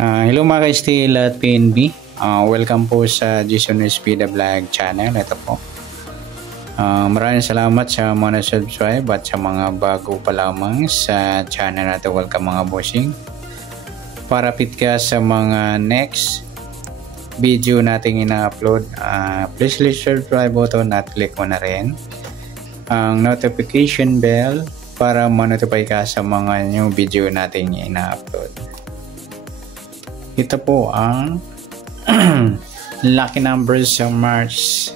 Hello mga ka-Steel at PNB. Welcome po sa Jason Espida Vlog channel. Ito po. Maraming salamat sa mga subscribe at sa mga bago pa lamang sa channel natin. Welcome mga bossing. Para fit ka sa mga next video nating ina-upload, please click subscribe button at click mo na rin ang notification bell para ma-notify ka sa mga new video nating ina-upload. Ito po ang lucky numbers sa March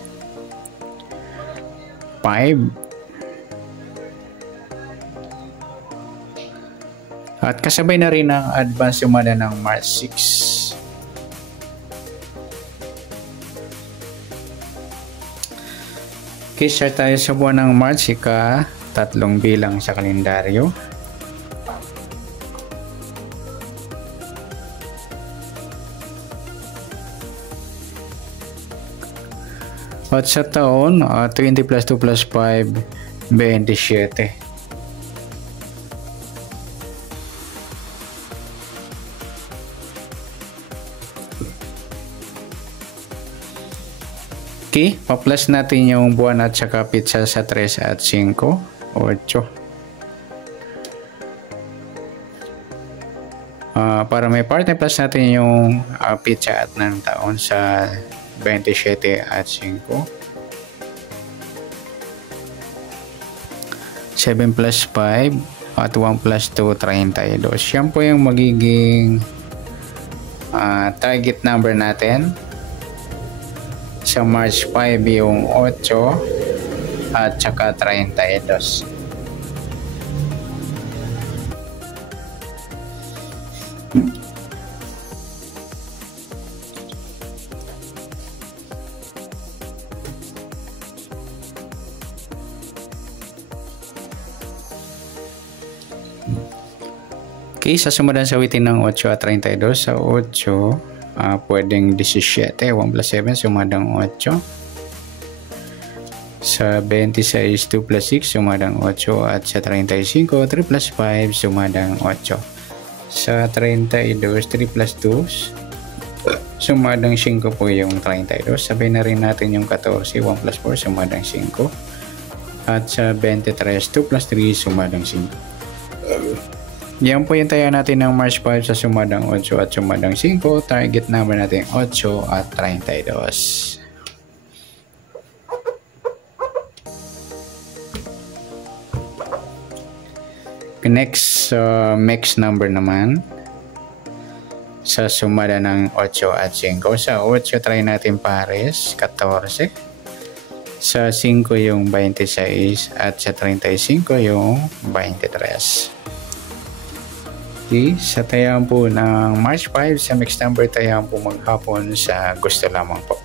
5 at kasabay na rin ang advance sumada ng March 6. Okay, start tayo sa buwan ng March, tatlong bilang sa kalendaryo. At sa taon, 20 plus 2 plus 5, 27. Okay, pa-plus natin yung buwan at saka pizza sa 3 at 5, 8. Para may partner, plus natin yung pizza at ng taon sa 27 at 5. 7 plus 5 at 1 plus 2, 32. Yan po yung magiging target number natin. Sa March 5 yung 8 at saka 32. Okay, sa sumunod sa witin ng 8 at 32, sa 8, pwedeng 17, 1 plus 7, sumadang 8. Sa 26, 2 plus 6, sumadang 8. At sa 35, 3 plus 5, sumadang 8. Sa 32, 3 plus 2, sumadang 5 po yung 32. Sabay na rin natin yung 14, 1 plus 4, sumadang 5. At sa 23, 2 plus 3, sumadang 5. Yan po yung taya natin ng March 5 sa sumadang 8 at sumadang 5. Target number natin 8 at 32. Next, mix number naman sa sumada ng 8 at 5. Sa 8 try natin pares, 14. Sa 5 yung 26 at sa 35 yung 23. Okay, sa tayaan po ng March 5 sa mixed number, tayaan po maghapon sa gusto lamang po.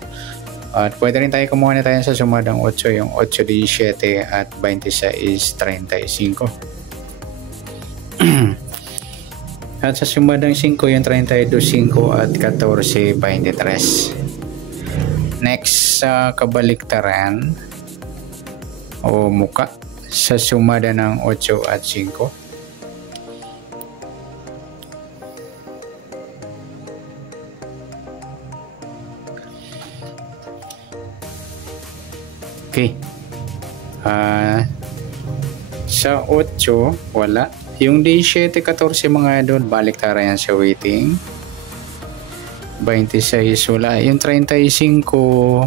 At pwede rin tayo kumuha na tayo sa sumadang 8, yung 8, 17 at 26, 35. At sa sumadang 5 yung 32, 5 at 14, 23. Next, sa kabaliktaran o muka sa sumada ng 8 at 5. Okay. Sa 8, wala. Yung 17, 14 mga idol, baliktara yan sa waiting. 26, wala. Yung 35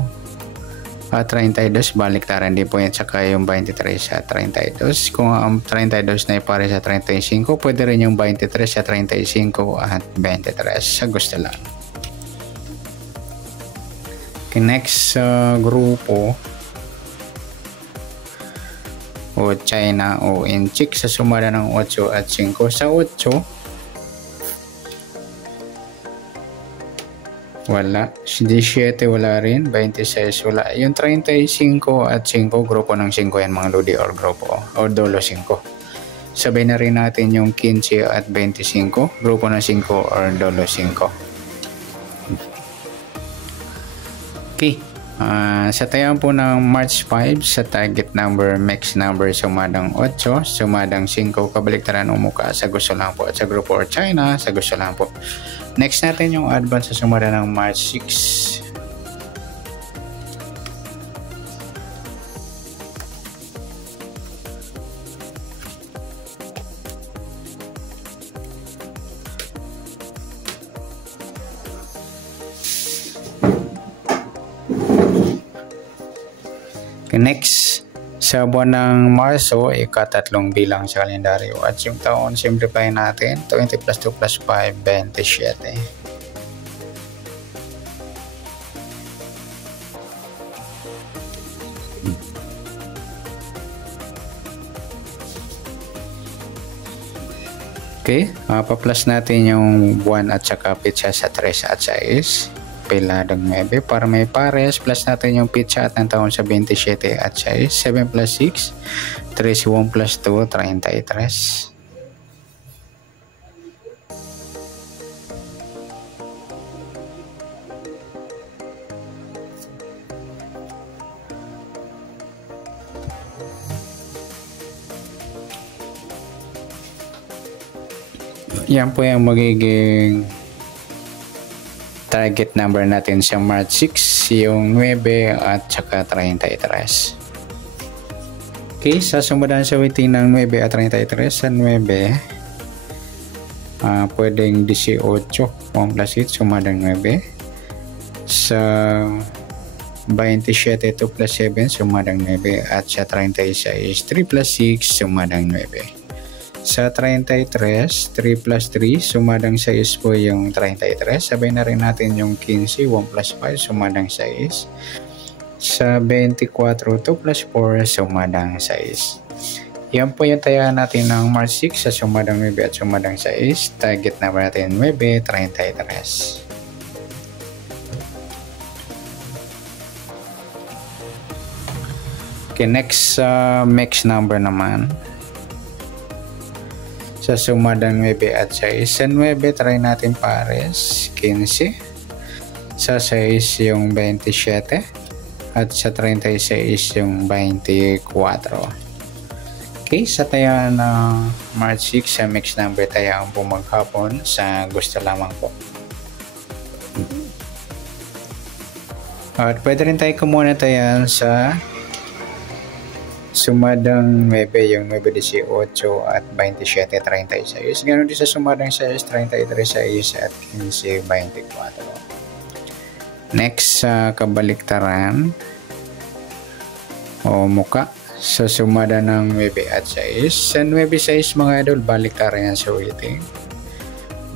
at 32, baliktaran din po yan. Saka yung 23 sa 32. Kung ang 32 na ipare sa 35, pwede rin yung 23 sa 35 at 23. Sa gusto lang. Okay, next grupo o China o Inchik sa sumada ng 8 at 5. Sa 8, wala. 17, wala rin. 26, wala. Yung 35 at 5, grupo ng 5 yan mga lodi or grupo o dolo 5. Sabay na rin natin yung 15 at 25, grupo ng 5 or dolo 5. Okay. Sa tayaan po ng March 5 sa target number, mix number, sumadang 8, sumadang 5, kabaliktaran umuka sa gusto lang po, at sa grupo or China sa gusto lang po. Next natin yung advance sa sumada ng March 6. Next, sa buwan ng Marso, ikatatlong bilang sa kalendaryo. At yung taon, simplify natin. 20 plus 2 plus 5, 27. Okay, pa-plus natin yung buwan at saka pitsa sa 3 at 6. Peladang 9 para may pares, plus natin yung pitsa at ng taon sa 27 at 6, 7 plus 6, 31 plus 2, 33. Yan po yung magiging target number natin sa March 6, yung 9 at saka 33. Okay, sa sumundan sa waiting ng 9 at 33, sa 9, pwedeng 18, 1 plus 8, sumadang 9. Sa 27, 2 plus 7, sumadang 9. At sa 36, 3 plus 6, sumadang 9. Sa 33, 3 plus 3, sumadang 6 po yung 33. Sabay na rin natin yung 15, 1 plus 5, sumadang 6. Sa 24, 2 plus 4, sumadang 6. Yan po yung tayahan natin ng March 6 sa sumadang 9 at sumadang 6. Target number natin 9, 33. Okay, next mix number naman. Sa sumadang 9 at 6. Sa 9, try natin pares, 15. Sa 6 yung 27. At sa 36 yung 24. Okay, sa taya ng March 6 sa mix number tayaan po maghapon sa gusto lamang po. At pwede rin tayo kumuha tayan sa sumadang 9, yung 9, 18 at 27, 36. Ganun din sa sumadang 6, 33, 6 at 15, 24. Next, sa kabaliktaran o muka sa sumada ng 9 at 6. Sa 9, 6 mga idol, baliktaran yan sa waiting.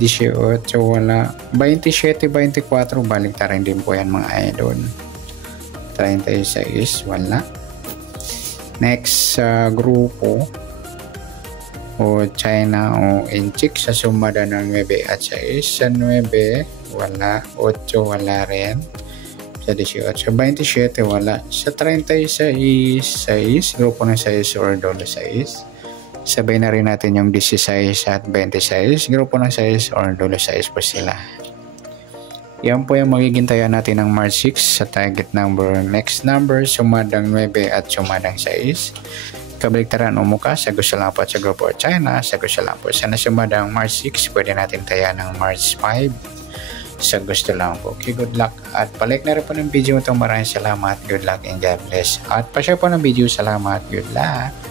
18, wala. 27, 24, baliktaran din po yan mga idol. 36, wala. Next sa grupo o China o Inchik sa sumada ng 9 at 6. Sa 9 wala, 8 wala rin. Sa 18, 27 wala. Sa 36, 6, grupo ng 6 or dolo 6. Sabay na rin natin yung 16 at 26, grupo ng 6 or dolo 6 po sila. Yan po yung magiging taya natin ng March 6 sa target number. Next number, sumadang 9 at sumadang 6. Kabaliktaran o muka sa gusto lang po at sa grupo China, sa gusto lang po. Sana sumadang March 6, pwede natin taya ng March 5 sa gusto lang po. Okay, good luck. At palike na rin po ng video ito. Maraming salamat. Good luck and God bless. At pa-share po ng video. Salamat. Good luck.